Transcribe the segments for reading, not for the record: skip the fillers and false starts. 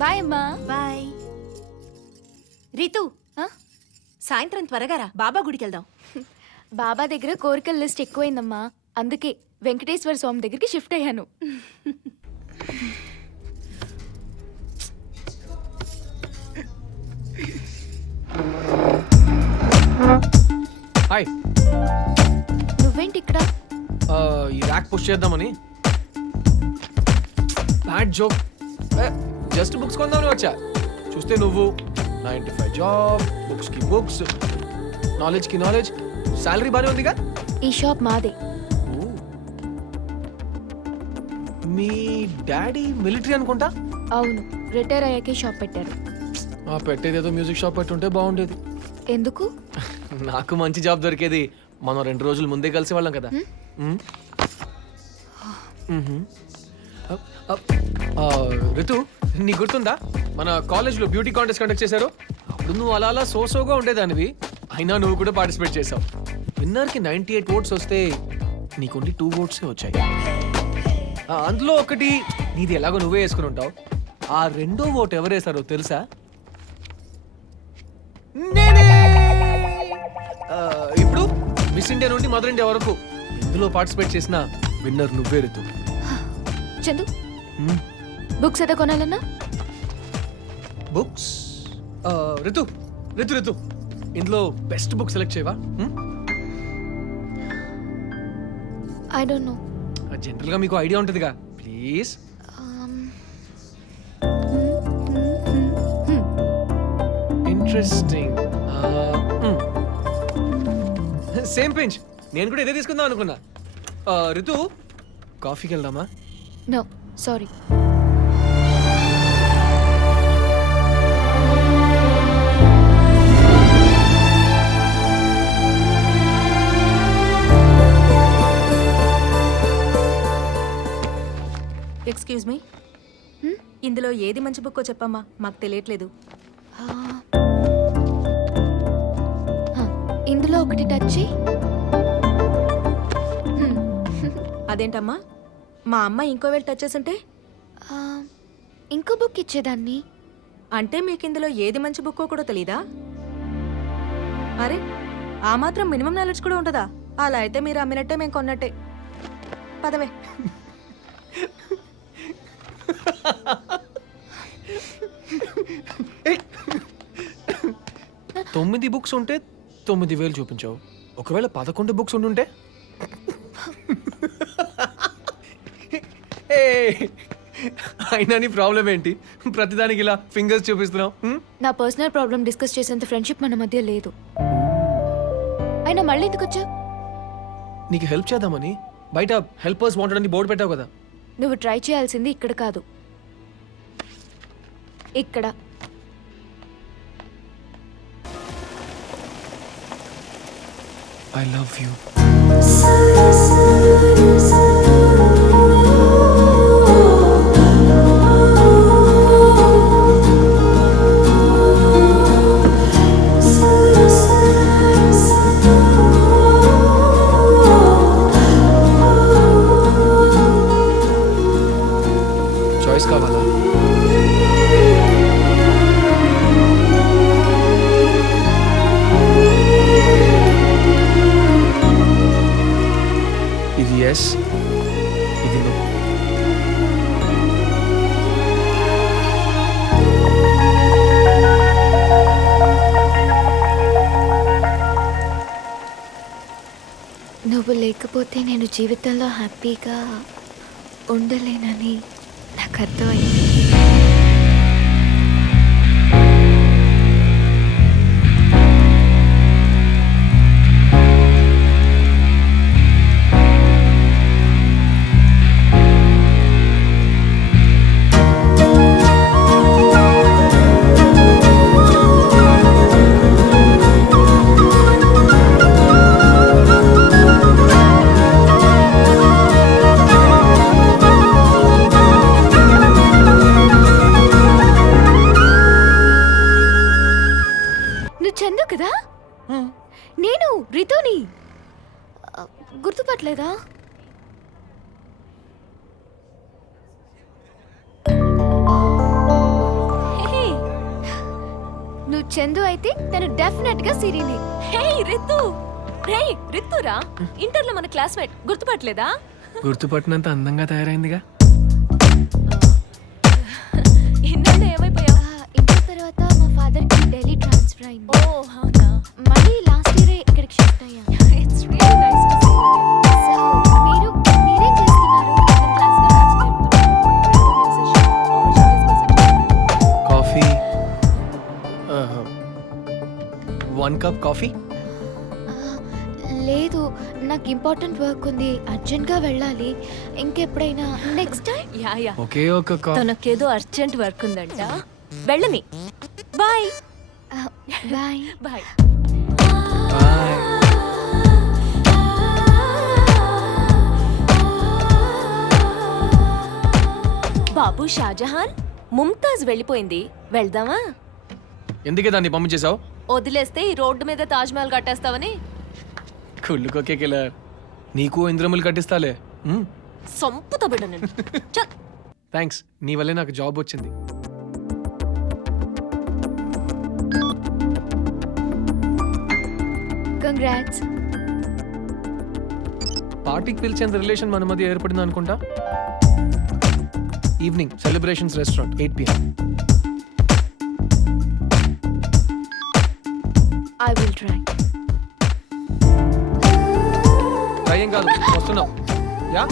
Bye అమ్మా. Bye. Ritu సాయంత్రం త్వరగా రా, బాబా గుడికి వెళ్దాం. బాబా దగ్గర కోరికల లిస్ట్ ఎక్కువైందమ్మా, అందుకే వెంకటేశ్వర స్వామి దగ్గరికి షిఫ్ట్ అయ్యాను. హాయ్. నువ్వేంటి ఇక్కడ? ఈ ర్యాక్ పుష్ చేద్దామని. Bad joke. జస్ట్ బుక్స్ కొందామని వచ్చా. చూస్తే నువ్వు 9 to 5 జాబ్, బుక్స్ కి బుక్స్, నాలెడ్జ్ కి నాలెడ్జ్, సాలరీ బానే ఉందిగా. ఈ షాప్ మాదే. మీ డాడీ మిలిటరీ అనుకుంటా. అవును, రిటైర్ అయ్యాకే షాప్ పెట్టారు. పెట్టేదేదో మ్యూజిక్ షాప్ పెట్టుంటే బాగుండేది. ఎందుకు? నాకు మంచి జాబ్ దొరికేది. మనం 2 రోజులు ముందే కలిసి వాళ్ళం కదా. రితు, నీ గుర్తుందా మన కాలేజ్లో బ్యూటీ కాంటెస్ట్ కండక్ట్ చేశారు? అప్పుడు నువ్వు అలా అలా సోగా ఉండేదానివి, అయినా నువ్వు కూడా పార్టిసిపేట్ చేసావు. విన్నర్కి 98 votes వస్తే నీకుండి 2 votes వచ్చాయి. అందులో ఒకటి నీది ఎలాగో నువ్వే వేసుకుని ఉంటావు. ఆ 2వ vote ఎవరు వేశారో తెలుసా? ఇప్పుడు మిస్ ఇండియా నుండి మదర్ ఇండియా వరకు ఎందులో పార్టిసిపేట్ చేసిన విన్నర్ నువ్వే రితు. చందు, బుక్స్ ఏదో కొనాలన్నా? బుక్స్? రితు రితు రితు ఇందులో బెస్ట్ బుక్ సెలెక్ట్ చేయవా? I don't know. జనరల్ గా మీకు ఐడియా ఉంటుందిగా, ప్లీజ్. ఇంట్రెస్టింగ్. సేమ్ పెంచ్. నేను కూడా ఇదే తీసుకుందాం అనుకున్నా. రితు, కాఫీకి వెళ్దామా? No sorry. ఎక్స్క్యూజ్ మీ, ఇందులో ఏది మంచి బుక్కో చెప్పమ్మా, మాకు తెలియట్లేదు. ఇందులో ఒకటి టచ్ చేయి. అదేంటమ్మా, మా అమ్మ ఇంకో వేలు టచ్ చేస్తుంటే? ఇంకో బుక్ ఇచ్చేదాన్ని. అంటే మీకు ఇందులో ఏది మంచి బుక్కో కూడా తెలీదా? అరే, ఆ మాత్రం మినిమం నాలెడ్జ్ కూడా ఉంటుందా? అలా అయితే మీరు అమ్మినట్టే మేము కొన్నట్టే. పదవే. 9 బుక్స్ ఉంటే 9,000 చూపించావు. ఒకవేళ 11 బుక్స్ ఉండుంటే? అయినా నీ ప్రాబ్లం ఏంటి? ప్రతిదానికి ఇలా ఫింగర్స్ చూపిస్తున్నావు. నా పర్సనల్ ప్రాబ్లం డిస్కస్ చేసేంత ఫ్రెండ్షిప్ మన మధ్య లేదు. అయినా మళ్ళీ ఎందుకొచ్చా? నీకు హెల్ప్ చేద్దామని. బయట హెల్పర్స్ వాంటెడ్ అని బోర్డు పెట్టావు కదా. నువ్వు ట్రై చేయాల్సింది ఇక్కడ కాదు, ఇక్కడ. I love you. చాయిస్ కావాలా? ఇది ఎస్, ఇది నో. నువ్వు లేకపోతే నేను జీవితంలో హ్యాపీగా ఉండలేనని నాకు అర్థమైంది. నేను రితుని గుర్తుపట్టలేదా? హే, నువ్వు చందు అయితే తను డెఫినెట్ గా సిరిని. హే రితు, రే రితురా, ఇంటర్లో మన క్లాస్మేట్, గుర్తుపట్టలేదా? గుర్తుపట్టినంత అందంగా తయారైందిగా. ఇన్నేళ్ళు ఏమైపోయావు? ఇంటర్ తర్వాత మా ఫాదర్ కి ఢిల్లీ ట్రాన్స్ఫర్ అయింది. ఓ అవునా, మళ్ళీ లాస్ట్ ఇయర్ ఇక్కడికి షిఫ్ట్ అయ్యాను. It's really nice to see you. So మీరేం చేస్తున్నారు? Coffee, 1 cup coffee. లేదు, నాకు ఇంపార్టెంట్ వర్క్ ఉంది, అర్జెంట్ గా వెళ్ళాలి. ఇంకెప్పుడైనా నెక్స్ట్ టైం. యా ఒకే ఒక కాఫీ. తనకేదో అర్జెంట్ వర్క్ ఉందంట, వెళ్ళని. Bye bye. బాయ్. బాయ్. బాబు షాజహాన్, ముంతాజ్ వెళ్ళిపోయింది, వెళ్దామా? ఎందుకే దాన్ని పంపించేశావు? వదిలేస్తే ఈ రోడ్డు మీద తాజ్ మహల్ కట్టేస్తావని. కుళ్ళుకోకే కిలర్. నీకు ఇంద్రములు కట్టిస్తాలే. సంపుత బిడ్డ నేను. చల్. థ్యాంక్స్, నీ వల్లే నాకు జాబ్ వచ్చింది. కంగ్రాట్స్. పార్టీకి పిలిచేంత రిలేషన్ మన మధ్య ఏర్పడింది అనుకుంటా. Evening celebrations restaurant 8 PM. I will try. ఏం కాదు, వస్తున్నావు. యా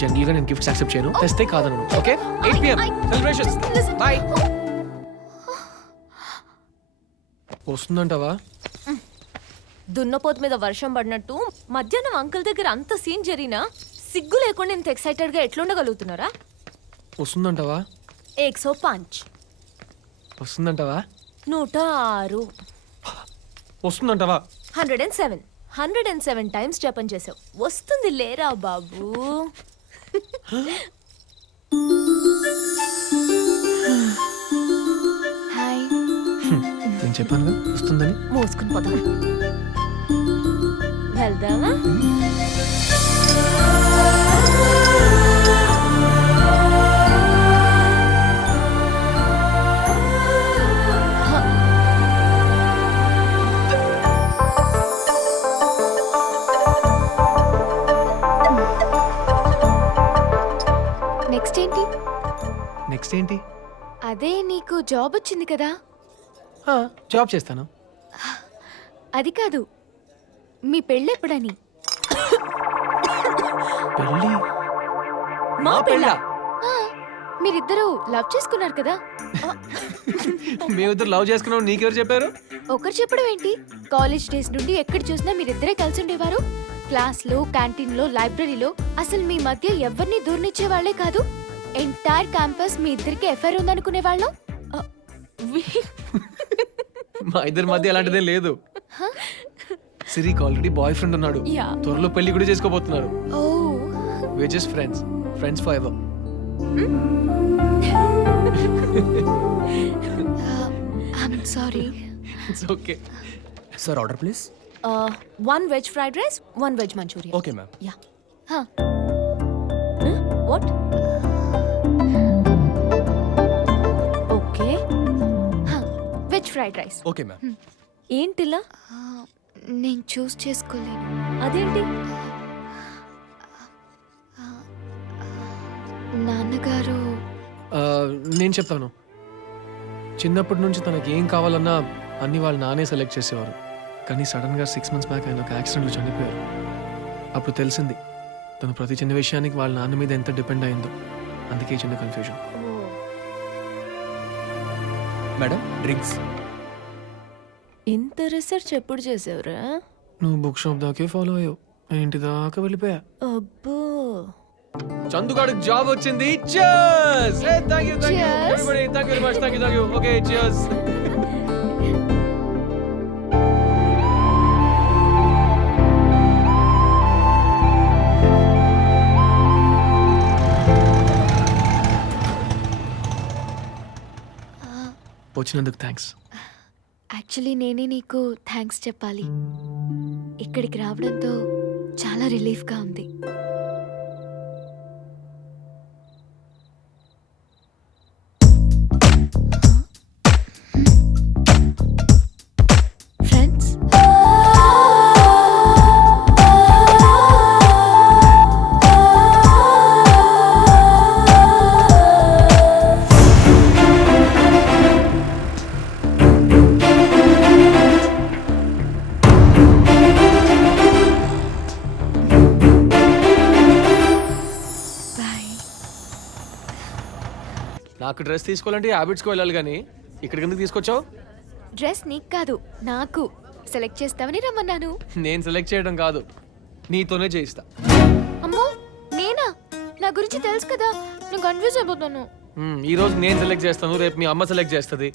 జనరల్ గా నేను గిఫ్ట్స్ యాక్సెప్ట్ చేయను, తెస్తే కాదను. Okay, 8 PM celebrations. బాయ్. వస్తుందంటావా? దున్నపోతు మీద వర్షం పడినట్టు మధ్యాహ్నం అంకుల్ దగ్గర అంత సీన్ జరిగినా సిగ్గు లేకుండా ఇంత ఎక్సైటెడ్ గా ఎట్లుండగలుగుతున్నారా? వస్తుందంటావా? 105. వస్తుందంటావా? 106. వస్తుందంటావా? 107. 107 టైమ్స్ జపం చేసావు, వస్తుంది లేరా బాబు. హాయ్. నేను చెప్పానుగా వస్తుందని. మోసుకుని పోతాం, వెళ్దామా? నెక్స్ట్ ఏంటి? నెక్స్ట్ ఏంటి? అదే నీకు జాబ్ వచ్చింది కదా, జాబ్ చేస్తాను. అది కాదు, మీ పెళ్ళి ఎప్పుడని? పెళ్ళి? మా పిల్ల. ఆ, మీరిద్దరూ లవ్ చేసుకున్నారు కదా. మేమిద్దరు లవ్ చేసుకున్నాం, నీకెవరు చెప్పారు? ఒకరు చెప్పడం ఏంటి? కాలేజ్ డేస్ నుండి ఎక్కడ చూసినా మీరిద్దరే కలిసి ఉండేవారు. క్లాస్లో, క్యాంటీన్లో, లైబ్రరీలో అసలు మీ మధ్య ఎవరిని దూరనిచ్చే వాళ్లే కాదు. ఎంటైర్ క్యాంపస్ మీ ఇద్దరికి ఎఫైర్ ఉందనుకునే వాళ్ళం. మా ఇద్దరి మధ్య అలాంటిదే లేదు. సిరికి ఆల్రెడీ బాయ్ ఫ్రెండ్ ఉన్నాడు, Yeah. త్వరలో పెళ్లి కూడా చేసుకోబోతున్నారు. ఓ, We're just friends forever. I'm sorry. It's okay. Sir, order please. 1 veg fried rice, 1 veg Manchurian. Okay, ma'am. Yeah. What? Okay. Veg fried rice. Okay, ma'am. ఏంటిలా? నేను చూస్ చేసుకోలేను. అదేంటి? నాన్నగారు నేను చెప్తాను. చిన్నప్పటి నుంచి తనకి ఏం కావాలన్నా అన్ని వాళ్ళ నానే సెలెక్ట్ చేసేవారు. కానీ సడన్గా 6 months బ్యాక్ ఆయన ఒక యాక్సిడెంట్లో చనిపోయారు. అప్పుడు తెలిసింది తను ప్రతి చిన్న విషయానికి వాళ్ళ నాన్న మీద ఎంత డిపెండ్ అయిందో. అందుకే చిన్న కన్ఫ్యూజన్. Madam, drinks. ఇంత రీసెర్చ్ ఎప్పుడు చేసావురా? నువ్వు బుక్ షాప్ దాకే ఫాలో అయ్యావు, నేను ఇంటి దాకా వెళ్ళిపోయా. అబ్బో. చందుగాడికి జాబ్ వచ్చింది. Cheers! Hey, thank you everybody. Thank you very much. Thank you. Okay, cheers. వచ్చినందుకు థ్యాంక్స్. యాక్చువల్లీ నేనే నీకు థ్యాంక్స్ చెప్పాలి. ఇక్కడికి రావడంతో చాలా రిలీఫ్గా ఉంది. Friends, bye. నాకు డ్రెస్ తీసుకోవాలంటే హ్యాబిట్స్కి వెళ్ళాలి కానీ ఇక్కడికి ఎందుకు తీసుకొచ్చావు? డ్రెస్ నీకు కాదు, నాకు సెలెక్ట్ చేస్తావని రమ్మన్నాను. నేను సెలెక్ట్ చేయడం కాదు, నీతోనే చేయిస్తా. అమ్మో, నేనా? నా గురించి తెలుసు కదా, నేను కన్ఫ్యూజ్ అయిపోతాను. ఈ రోజు నేను సెలెక్ట్ చేస్తాను, రేపు మీ అమ్మ సెలెక్ట్ చేస్తుంది.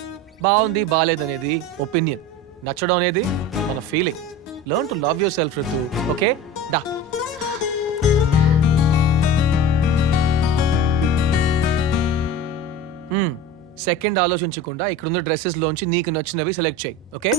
బాగుంది బాగాలేదనేది ఒపీనియన్, నచ్చడం అనేది మన feeling. Learn to love your self Ritu. Okay డా. సెకండ్ ఆలోచించకుండా ఇక్కడున్న డ్రెస్సెస్ లోంచి నీకు నచ్చినవి సెలెక్ట్ చేయి. Okay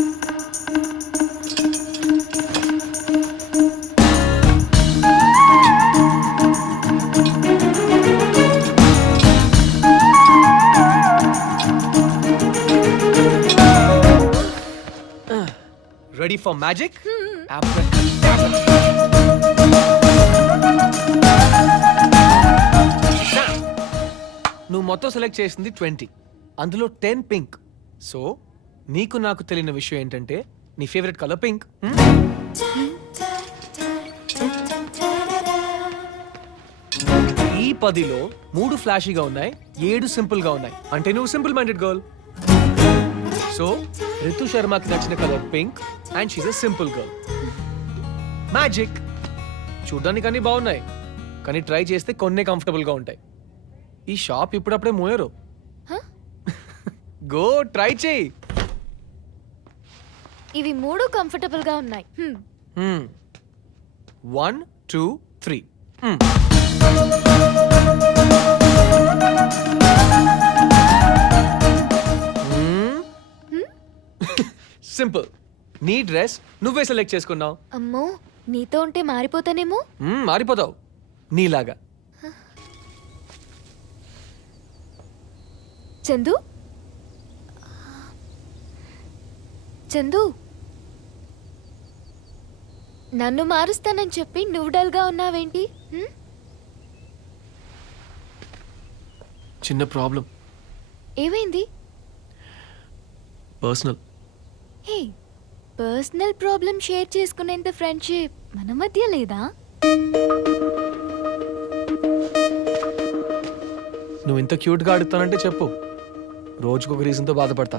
ready for magic? నువ్వు మొత్తం సెలెక్ట్ చేసింది 20, అందులో 10 పింక్. సో నీకు నాకు తెలియని విషయం ఏంటంటే నీ ఫేవరెట్ కలర్ పింక్. ఈ 10లో 3 ఫ్లాషీగా ఉన్నాయి, 7 సింపుల్ గా ఉన్నాయి. అంటే నువ్వు simple minded girl. So Ritu శర్మకి నచ్చిన colour pink and she's a simple girl. Magic. చూడ్డానికి అన్ని బాగున్నాయి కానీ ట్రై చేస్తే కొన్నే కంఫర్టబుల్ గా ఉంటాయి. ఈ షాప్ ఇప్పుడప్పుడే మోయరు. గో ట్రై చేయి. ఇవి 3 కంఫర్టబుల్ గా ఉన్నాయి. 1 2 3. సింపుల్. నీ డ్రెస్ నువ్వే సెలెక్ట్ చేసుకున్నావు. అమ్మో, నీతో ఉంటే మారిపోతానేమో. మారిపోతావు నీలాగా. చందు, చందు, నన్ను మారుస్తానని చెప్పి నువ్వు డల్గా ఉన్నావేంటి? చిన్న ప్రాబ్లం. ఏమైంది? పర్సనల్. హే, పర్సనల్ ప్రాబ్లం షేర్ చేసుకునేంత ఫ్రెండ్షిప్ మన మధ్య లేదా? నువ్వు ఇంత క్యూట్గా అడుగుతానంటే చెప్పు, రోజుకొక రీజన్తో బాధపడతా.